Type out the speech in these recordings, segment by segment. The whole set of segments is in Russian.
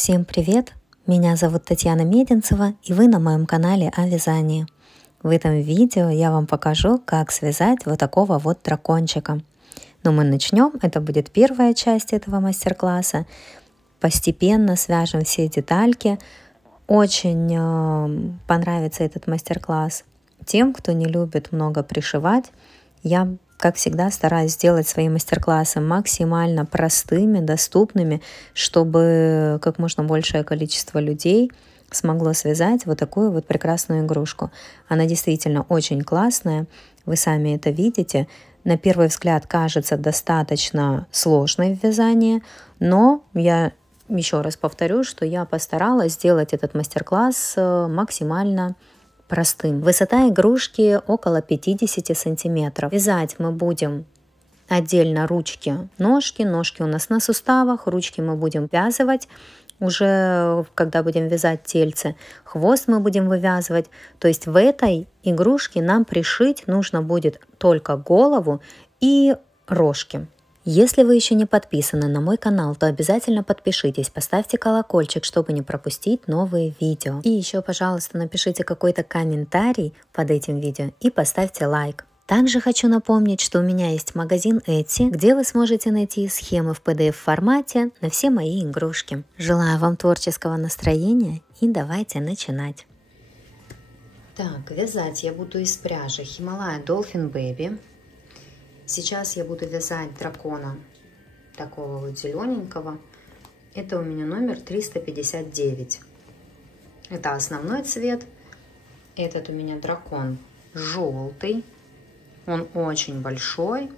Всем привет! Меня зовут Татьяна Мединцева, и вы на моем канале о вязании. В этом видео я вам покажу, как связать вот такого вот дракончика. Но мы начнем, это будет первая часть этого мастер-класса. Постепенно свяжем все детальки. Очень понравится этот мастер-класс тем, кто не любит много пришивать. Я, как всегда, стараюсь сделать свои мастер-классы максимально простыми, доступными, чтобы как можно большее количество людей смогло связать вот такую вот прекрасную игрушку. Она действительно очень классная, вы сами это видите. На первый взгляд кажется достаточно сложной в вязании, но я еще раз повторю, что я постаралась сделать этот мастер-класс максимально простым. Высота игрушки около 50 сантиметров. Вязать мы будем отдельно ручки, ножки. Ножки у нас на суставах, ручки мы будем ввязывать. Уже когда будем вязать тельце, хвост мы будем вывязывать. То есть в этой игрушке нам пришить нужно будет только голову и рожки. Если вы еще не подписаны на мой канал, то обязательно подпишитесь, поставьте колокольчик, чтобы не пропустить новые видео. И еще, пожалуйста, напишите какой-то комментарий под этим видео и поставьте лайк. Также хочу напомнить, что у меня есть магазин Etsy, где вы сможете найти схемы в PDF-формате на все мои игрушки. Желаю вам творческого настроения и давайте начинать. Так, вязать я буду из пряжи Himalaya Dolphin Baby. Сейчас я буду вязать дракона такого вот зелененького. Это у меня номер 359. Это основной цвет. Этот у меня дракон желтый. Он очень большой,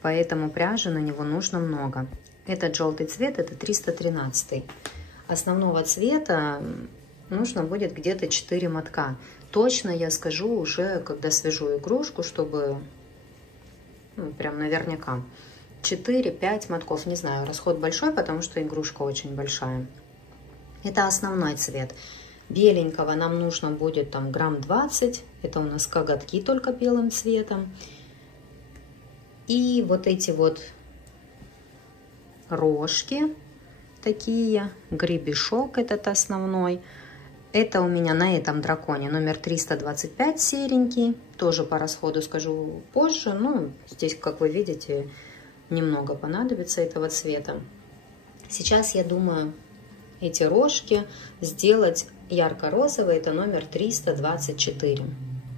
поэтому пряжи на него нужно много. Этот желтый цвет, это 313. Основного цвета нужно будет где-то 4 мотка. Точно я скажу уже, когда свяжу игрушку, чтобы... прям наверняка 4-5 мотков, не знаю, расход большой, потому что игрушка очень большая. Это основной цвет. Беленького нам нужно будет там грамм 20, это у нас коготки только белым цветом. И вот эти вот рожки такие, гребешок этот основной. Это у меня на этом драконе номер 325 серенький. Тоже по расходу скажу позже. Ну, здесь, как вы видите, немного понадобится этого цвета. Сейчас я думаю эти рожки сделать ярко-розовый. Это номер 324.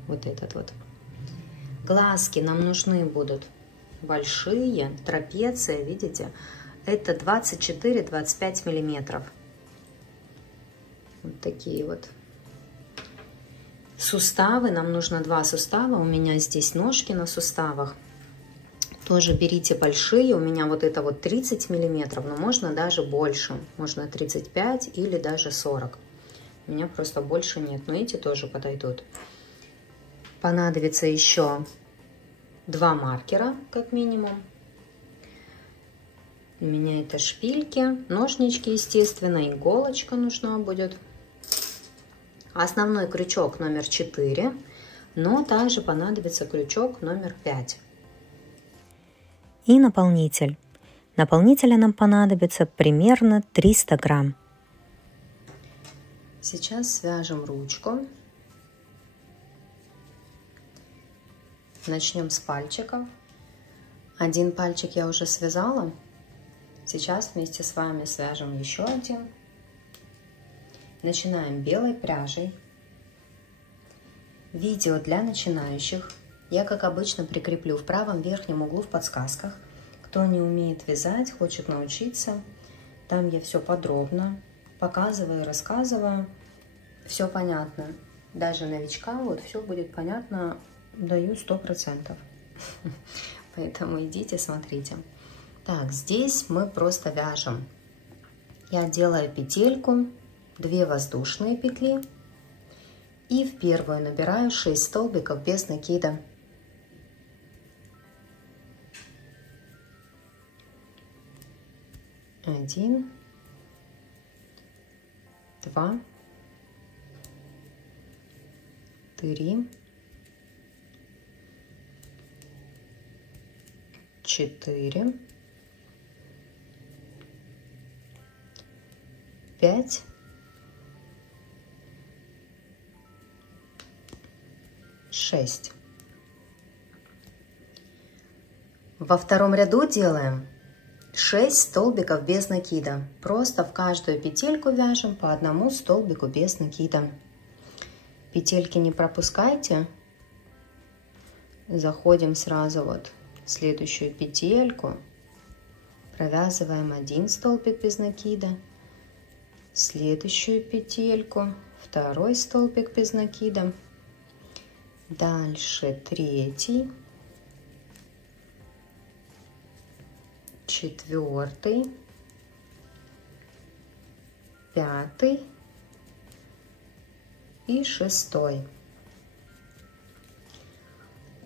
Вот этот вот. Глазки нам нужны будут большие. Трапеция, видите? Это 24-25 миллиметров. Вот такие вот. Суставы, нам нужно 2 сустава. У меня здесь ножки на суставах. Тоже берите большие. У меня вот это вот 30 миллиметров, но можно даже больше. Можно 35 или даже 40. У меня просто больше нет, но эти тоже подойдут. Понадобится еще 2 маркера, как минимум. У меня это шпильки, ножнички, естественно, иголочка нужна будет. Основной крючок номер 4, но также понадобится крючок номер 5. И наполнитель. Наполнителя нам понадобится примерно 300 грамм. Сейчас свяжем ручку. Начнем с пальчиков. Один пальчик я уже связала. Сейчас вместе с вами свяжем еще один. Начинаем белой пряжей. Видео для начинающих я, как обычно, прикреплю в правом верхнем углу в подсказках. Кто не умеет вязать, хочет научиться, там я все подробно показываю, рассказываю. Все понятно. Даже новичкам вот все будет понятно, даю 100%. Поэтому идите, смотрите. Так, здесь мы просто вяжем. Я делаю петельку, 2 воздушные петли. И в первую набираю 6 столбиков без накида. Один, 2, 3, 4, 5, 6. Во втором ряду делаем 6 столбиков без накида. Просто в каждую петельку вяжем по одному столбику без накида. Петельки не пропускайте. Заходим сразу вот в следующую петельку. Провязываем 1 столбик без накида. Следующую петельку. 2 столбик без накида. Дальше 3, 4, 5 и 6.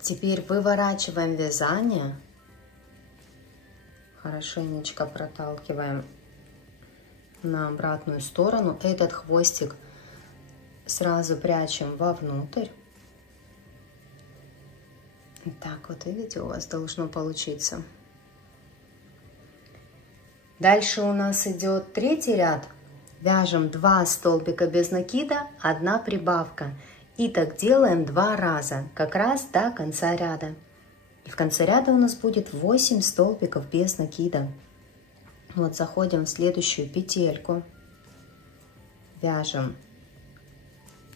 Теперь выворачиваем вязание, хорошенечко проталкиваем на обратную сторону. Этот хвостик сразу прячем вовнутрь. Так вот, видите, у вас должно получиться. Дальше у нас идет 3-й ряд. Вяжем 2 столбика без накида, 1 прибавка. И так делаем 2 раза, как раз до конца ряда. И в конце ряда у нас будет 8 столбиков без накида. Вот заходим в следующую петельку. Вяжем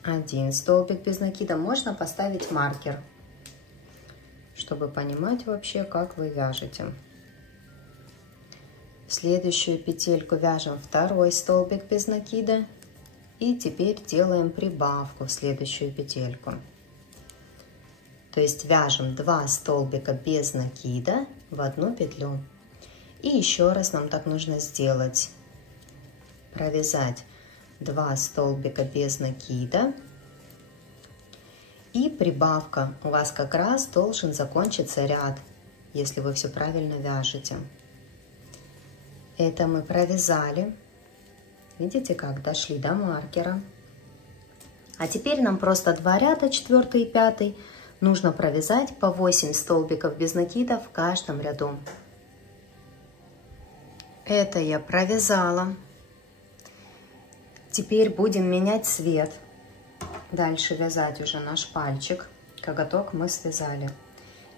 1 столбик без накида. Можно поставить маркер, чтобы понимать вообще, как вы вяжете. В следующую петельку вяжем 2 столбик без накида. И теперь делаем прибавку в следующую петельку. То есть вяжем 2 столбика без накида в 1 петлю. И еще раз нам так нужно сделать. Провязать 2 столбика без накида. И прибавка. У вас как раз должен закончиться ряд, если вы все правильно вяжете. Это мы провязали. Видите, как дошли до маркера. А теперь нам просто 2 ряда, 4 и 5, нужно провязать по 8 столбиков без накида в каждом ряду. Это я провязала. Теперь будем менять цвет. Дальше вязать уже наш пальчик. Коготок мы связали.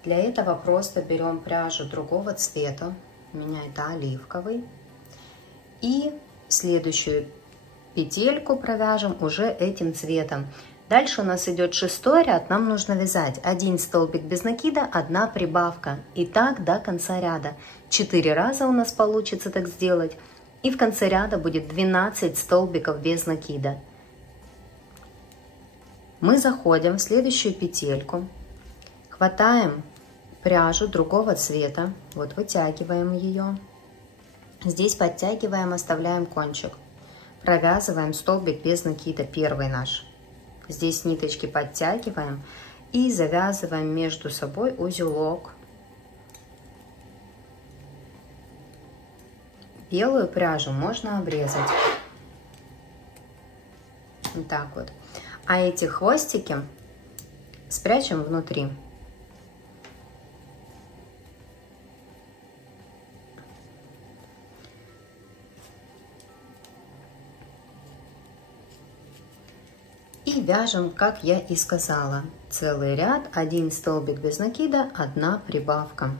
Для этого просто берем пряжу другого цвета. У меня это оливковый. И следующую петельку провяжем уже этим цветом. Дальше у нас идет 6-й ряд. Нам нужно вязать 1 столбик без накида, 1 прибавка. И так до конца ряда. 4 раза у нас получится так сделать. И в конце ряда будет 12 столбиков без накида. Мы заходим в следующую петельку. Хватаем пряжу другого цвета. Вот вытягиваем ее. Здесь подтягиваем, оставляем кончик. Провязываем столбик без накида, первый наш. Здесь ниточки подтягиваем и завязываем между собой узелок. Белую пряжу можно обрезать. Вот так вот. А эти хвостики спрячем внутри. И вяжем, как я и сказала, целый ряд, 1 столбик без накида, 1 прибавка.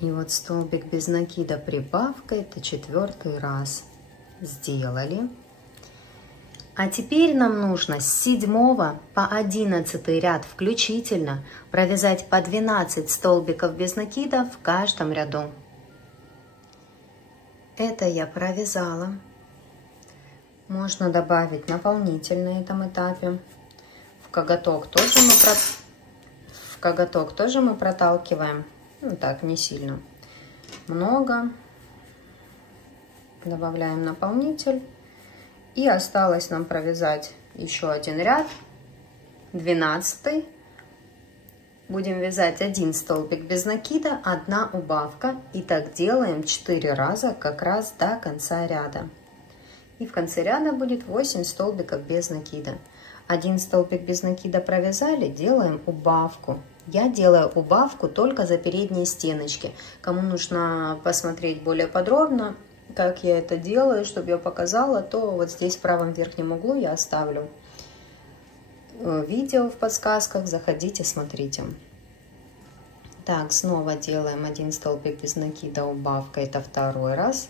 И вот столбик без накида, прибавка, это 4-й раз сделали. А теперь нам нужно с 7 по 11 ряд включительно провязать по 12 столбиков без накида в каждом ряду. Это я провязала. Можно добавить наполнитель на этом этапе. В коготок тоже мы проталкиваем. Ну так, не сильно много. Добавляем наполнитель. И осталось нам провязать еще 1 ряд, 12-й, Будем вязать 1 столбик без накида, 1 убавка. И так делаем 4 раза, как раз до конца ряда. И в конце ряда будет 8 столбиков без накида. 1 столбик без накида провязали, делаем убавку. Я делаю убавку только за передние стеночки. Кому нужно посмотреть более подробно, как я это делаю, чтобы я показала, то вот здесь в правом верхнем углу я оставлю видео в подсказках, заходите, смотрите. Так, снова делаем 1 столбик без накида, убавка, это 2 раз.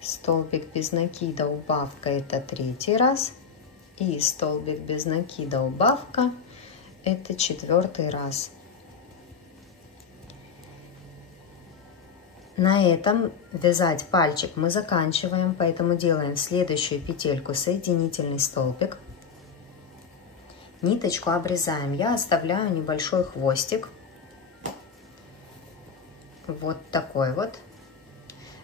Столбик без накида, убавка, это 3 раз. И столбик без накида, убавка, это 4 раз. На этом вязать пальчик мы заканчиваем, поэтому делаем в следующую петельку соединительный столбик. Ниточку обрезаем. Я оставляю небольшой хвостик. Вот такой вот.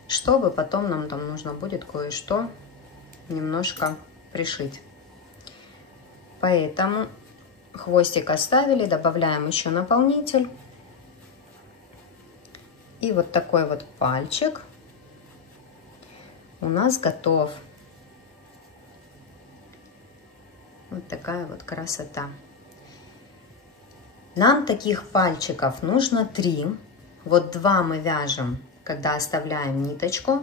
Чтобы потом нам там нужно будет кое-что немножко пришить. Поэтому хвостик оставили, добавляем еще наполнитель. И вот такой вот пальчик у нас готов. Вот такая вот красота. Нам таких пальчиков нужно 3. Вот 2 мы вяжем, когда оставляем ниточку.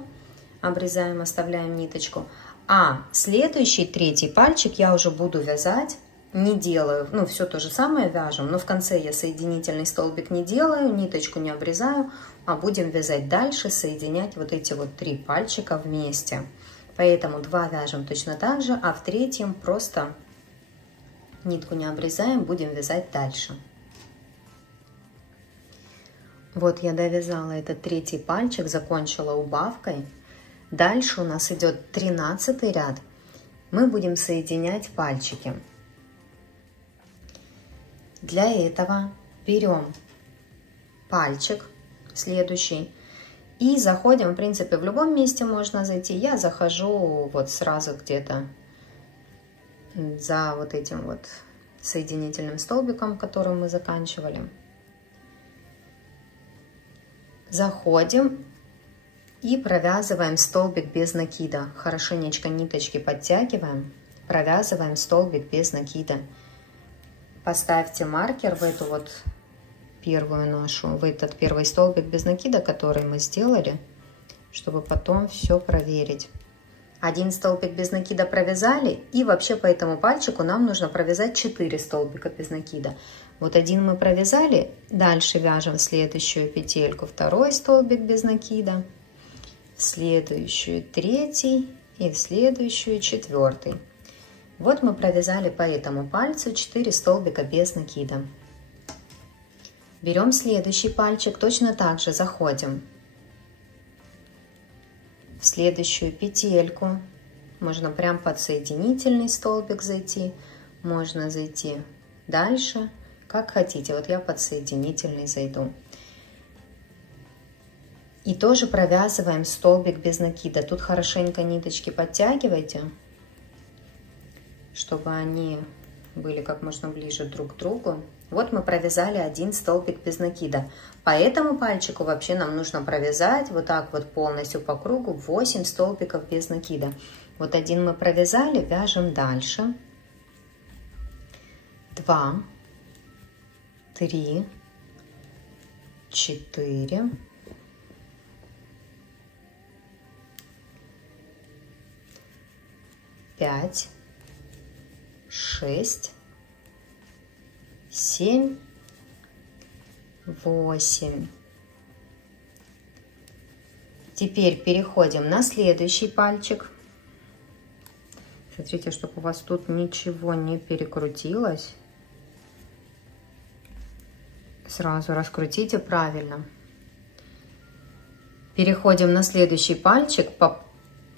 Обрезаем, оставляем ниточку. А следующий 3 пальчик я уже буду вязать. Не делаю, ну все то же самое вяжем, но в конце я соединительный столбик не делаю, ниточку не обрезаю, а будем вязать дальше, соединять вот эти вот 3 пальчика вместе. Поэтому 2 вяжем точно так же, а в 3 просто нитку не обрезаем, будем вязать дальше. Вот я довязала этот 3 пальчик, закончила убавкой. Дальше у нас идет 13 ряд. Мы будем соединять пальчики. Для этого берем пальчик следующий и заходим, в принципе, в любом месте можно зайти. Я захожу вот сразу где-то за вот этим вот соединительным столбиком, которым мы заканчивали. Заходим и провязываем столбик без накида. Хорошенечко ниточки подтягиваем, провязываем столбик без накида. Поставьте маркер в эту вот первую нашу, в этот первый столбик без накида, который мы сделали, чтобы потом все проверить. 1 столбик без накида провязали, и вообще по этому пальчику нам нужно провязать 4 столбика без накида. Вот 1 мы провязали, дальше вяжем в следующую петельку 2 столбик без накида, в следующую 3 и в следующую 4. Вот мы провязали по этому пальцу 4 столбика без накида. Берем следующий пальчик, точно так же заходим в следующую петельку. Можно прям под соединительный столбик зайти, можно зайти дальше, как хотите. Вот я под соединительный зайду. И тоже провязываем столбик без накида. Тут хорошенько ниточки подтягивайте, чтобы они были как можно ближе друг к другу. Вот мы провязали 1 столбик без накида. По этому пальчику вообще нам нужно провязать вот так вот полностью по кругу 8 столбиков без накида. Вот 1 мы провязали, вяжем дальше. 2, 3, 4, 5, 6, 7, 8. Теперь переходим на следующий пальчик. Смотрите, чтобы у вас тут ничего не перекрутилось. Сразу раскрутите правильно. Переходим на следующий пальчик. По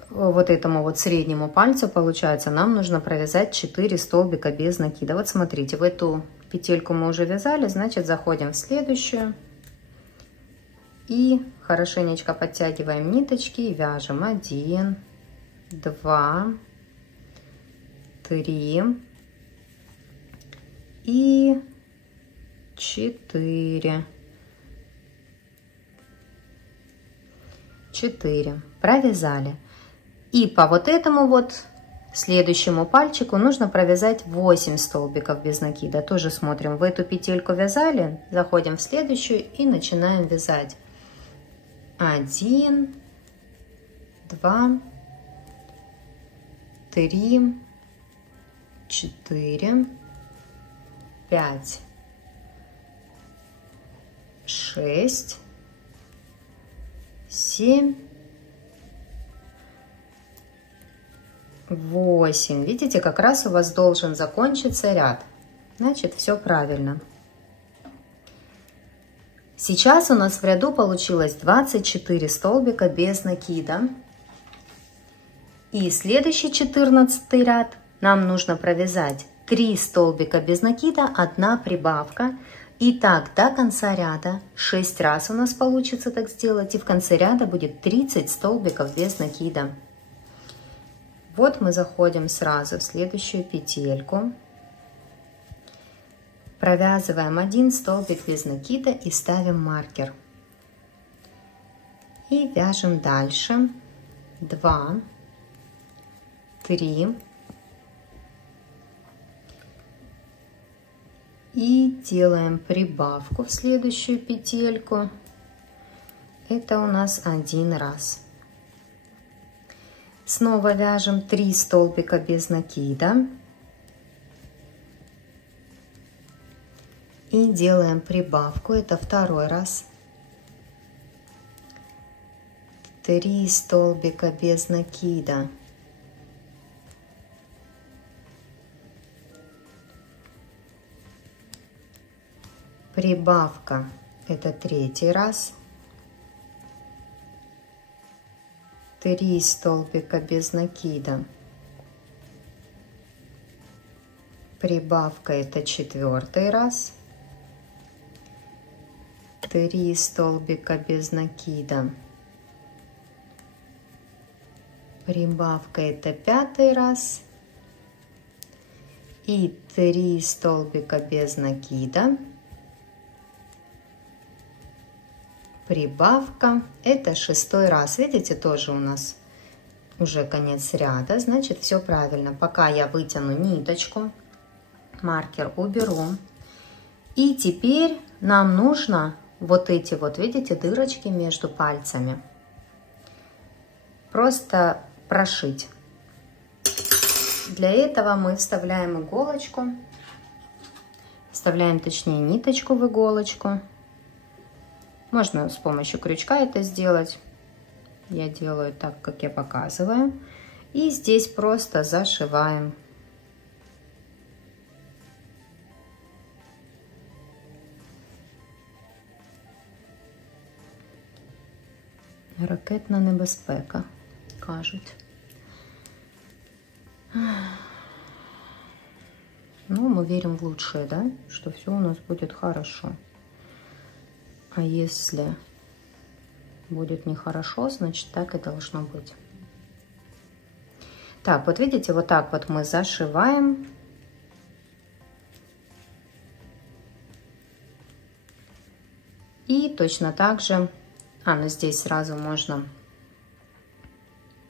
вот этому вот среднему пальцу, получается, нам нужно провязать 4 столбика без накида. Вот смотрите, в эту петельку мы уже вязали, значит, заходим в следующую. И хорошенечко подтягиваем ниточки и вяжем 1, 2, 3 и 4. Провязали. И по вот этому вот следующему пальчику нужно провязать 8 столбиков без накида. Тоже смотрим, в эту петельку вязали, заходим в следующую и начинаем вязать. 1, 2, 3, 4, 5, 6, 7, 8. Видите, как раз у вас должен закончиться ряд. Значит, все правильно. Сейчас у нас в ряду получилось 24 столбика без накида. И следующий 14 ряд нам нужно провязать 3 столбика без накида, 1 прибавка. И так до конца ряда 6 раз у нас получится так сделать. И в конце ряда будет 30 столбиков без накида. Вот мы заходим сразу в следующую петельку. Провязываем 1 столбик без накида и ставим маркер. И вяжем дальше 2, 3. И делаем прибавку в следующую петельку. Это у нас 1 раз. Снова вяжем 3 столбика без накида. И делаем прибавку. Это 2 раз. 3 столбика без накида. Прибавка. Это 3 раз. 3 столбика без накида. Прибавка. Это 4 раз. 3 столбика без накида. Прибавка. Это 5 раз. И 3 столбика без накида. Прибавка. Это 6 раз. Видите, тоже у нас уже конец ряда. Значит, все правильно. Пока я вытяну ниточку, маркер уберу. И теперь нам нужно вот эти вот, видите, дырочки между пальцами просто прошить. Для этого мы вставляем иголочку, вставляем, точнее, ниточку в иголочку. Можно с помощью крючка это сделать. Я делаю так, как я показываю. И здесь просто зашиваем. Ракетна небезпека, кажуть. Ну, мы верим в лучшее, да? Что все у нас будет хорошо. А если будет нехорошо, значит, так и должно быть. Так, вот видите, вот так вот мы зашиваем. И точно так же, ну здесь сразу можно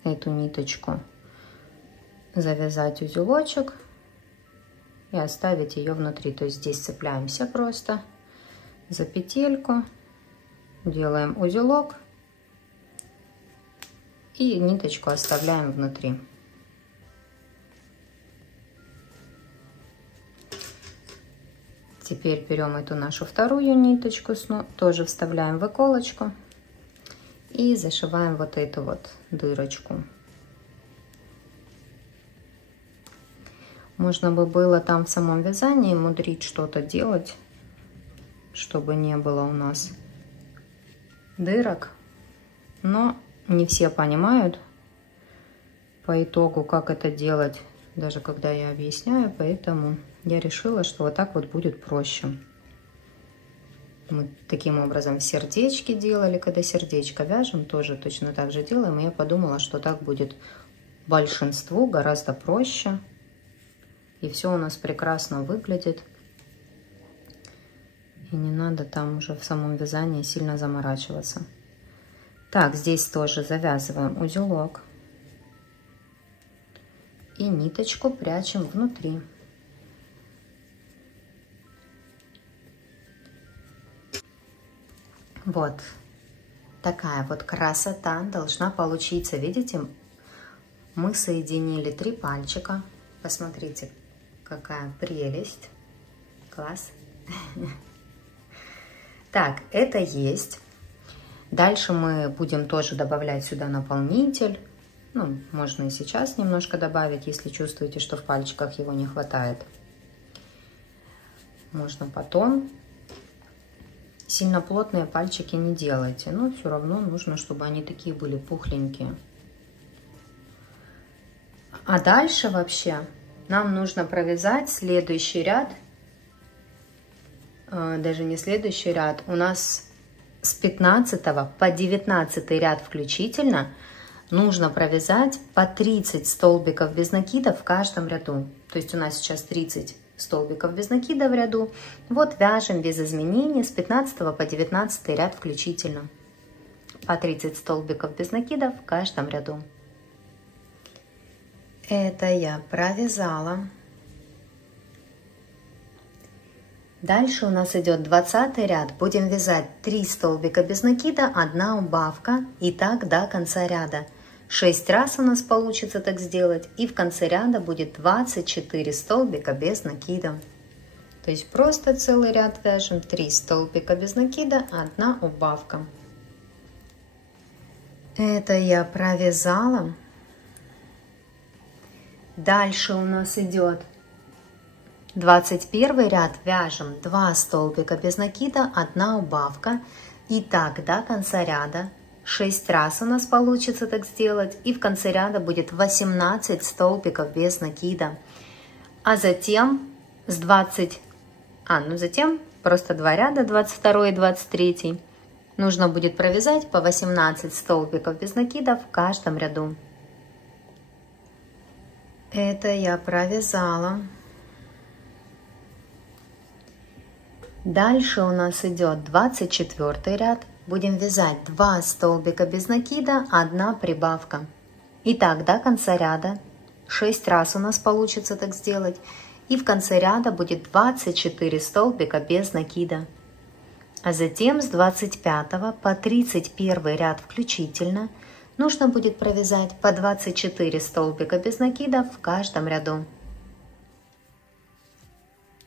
эту ниточку завязать узелочек и оставить ее внутри. То есть здесь цепляемся просто за петельку, делаем узелок и ниточку оставляем внутри. Теперь берем эту нашу вторую ниточку, тоже вставляем в иголочку и зашиваем вот эту вот дырочку. Можно бы было там в самом вязании мудрить что-то делать, чтобы не было у нас дырок, но не все понимают по итогу, как это делать, даже когда я объясняю, поэтому я решила, что вот так вот будет проще. Мы таким образом сердечки делали, когда сердечко вяжем, тоже точно так же делаем, и я подумала, что так будет большинству гораздо проще, и все у нас прекрасно выглядит. И не надо там уже в самом вязании сильно заморачиваться. Так, здесь тоже завязываем узелок. И ниточку прячем внутри. Вот такая вот красота должна получиться. Видите, мы соединили 3 пальчика. Посмотрите, какая прелесть. Класс. Так, это есть. Дальше мы будем тоже добавлять сюда наполнитель. Ну, можно и сейчас немножко добавить, если чувствуете, что в пальчиках его не хватает. Можно потом. Сильно плотные пальчики не делайте, но все равно нужно, чтобы они такие были пухленькие. А дальше вообще нам нужно провязать следующий ряд. Даже не следующий ряд. У нас с 15 по 19 ряд включительно нужно провязать по 30 столбиков без накида в каждом ряду. То есть у нас сейчас 30 столбиков без накида в ряду. Вот вяжем без изменений с 15 по 19 ряд включительно. По 30 столбиков без накида в каждом ряду. Это я провязала. Дальше у нас идет 20 ряд. Будем вязать 3 столбика без накида, 1 убавка. И так до конца ряда. 6 раз у нас получится так сделать, и в конце ряда будет 24 столбика без накида. То есть просто целый ряд вяжем 3 столбика без накида, 1 убавка. Это я провязала. Дальше у нас идет 21 ряд, вяжем 2 столбика без накида, 1 убавка. И так до конца ряда. 6 раз у нас получится так сделать, и в конце ряда будет 18 столбиков без накида. А затем затем просто 2 ряда, 22 и 23, нужно будет провязать по 18 столбиков без накида в каждом ряду. Это я провязала. Дальше у нас идет 24 ряд. Будем вязать 2 столбика без накида, 1 прибавка. И так до конца ряда. 6 раз у нас получится так сделать. И в конце ряда будет 24 столбика без накида. А затем с 25 по 31 ряд включительно нужно будет провязать по 24 столбика без накида в каждом ряду.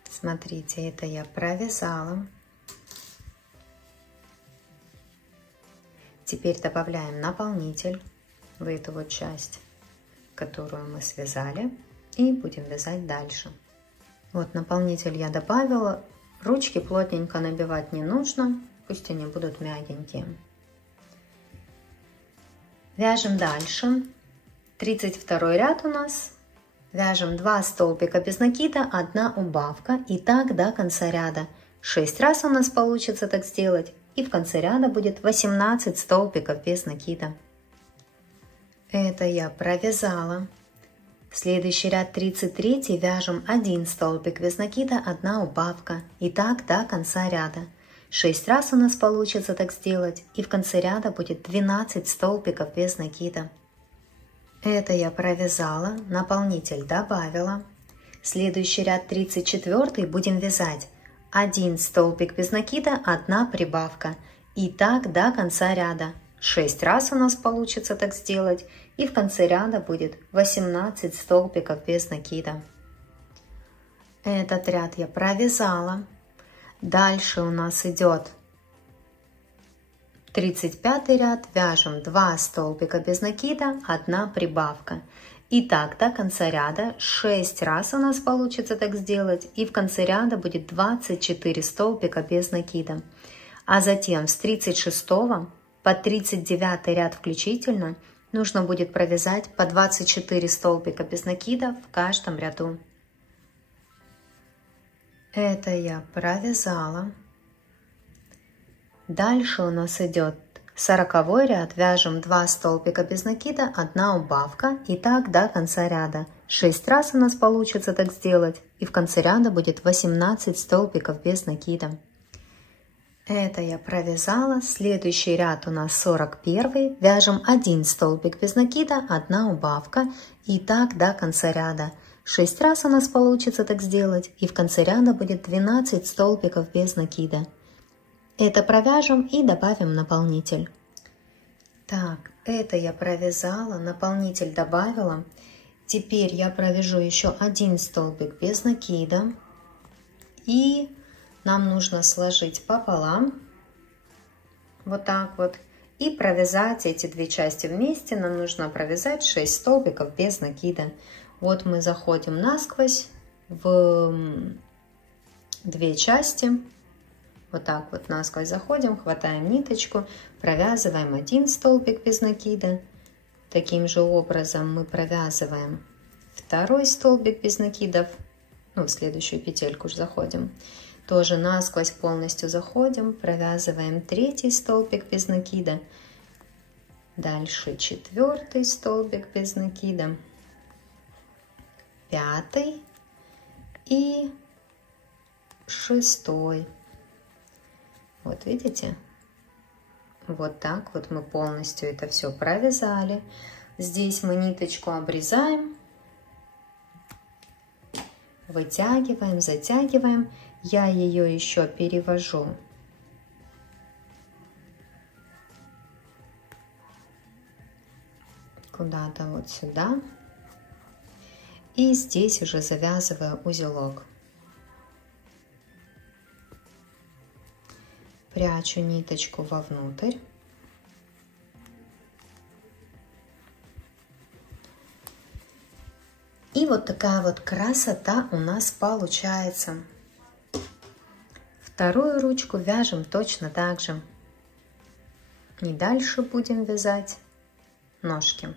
Смотрите, это я провязала. Теперь добавляем наполнитель в эту вот часть, которую мы связали, и будем вязать дальше. Вот наполнитель я добавила. Ручки плотненько набивать не нужно, пусть они будут мягенькие. Вяжем дальше. 32 ряд у нас. Вяжем 2 столбика без накида, 1 убавка. И так до конца ряда. 6 раз у нас получится так сделать. И в конце ряда будет 18 столбиков без накида. Это я провязала. Следующий ряд 33 вяжем 1 столбик без накида, 1 убавка. И так до конца ряда. 6 раз у нас получится так сделать. И в конце ряда будет 12 столбиков без накида. Это я провязала. Наполнитель добавила. Следующий ряд 34 будем вязать 1 столбик без накида, 1 прибавка. И так до конца ряда. 6 раз у нас получится так сделать. И в конце ряда будет 18 столбиков без накида. Этот ряд я провязала. Дальше у нас идет 35 ряд. Вяжем 2 столбика без накида, 1 прибавка. И так до конца ряда. 6 раз у нас получится так сделать. И в конце ряда будет 24 столбика без накида. А затем с 36 по 39 ряд включительно нужно будет провязать по 24 столбика без накида в каждом ряду. Это я провязала. Дальше у нас идет 40 ряд. Вяжем 2 столбика без накида, 1 убавка. И так до конца ряда. 6 раз у нас получится так сделать. И в конце ряда будет 18 столбиков без накида. Это я провязала. Следующий ряд у нас 41. Вяжем 1 столбик без накида, 1 убавка. И так до конца ряда. 6 раз у нас получится так сделать. И в конце ряда будет 12 столбиков без накида. Это провяжем и добавим наполнитель. Так, это я провязала, наполнитель добавила. Теперь я провяжу еще 1 столбик без накида. И нам нужно сложить пополам, вот так вот, и провязать эти две части вместе. Нам нужно провязать 6 столбиков без накида. Вот мы заходим насквозь в 2 части. Вот так вот насквозь заходим, хватаем ниточку, провязываем 1 столбик без накида. Таким же образом мы провязываем 2 столбик без накидов. Ну, в следующую петельку же заходим. Тоже насквозь полностью заходим, провязываем 3 столбик без накида. Дальше 4 столбик без накида. 5 и 6. Вот видите? Вот так вот мы полностью это все провязали. Здесь мы ниточку обрезаем, вытягиваем, затягиваем. Я ее еще перевожу куда-то вот сюда. И здесь уже завязываю узелок. Прячу ниточку вовнутрь. И вот такая вот красота у нас получается. Вторую ручку вяжем точно так же. И дальше будем вязать ножки.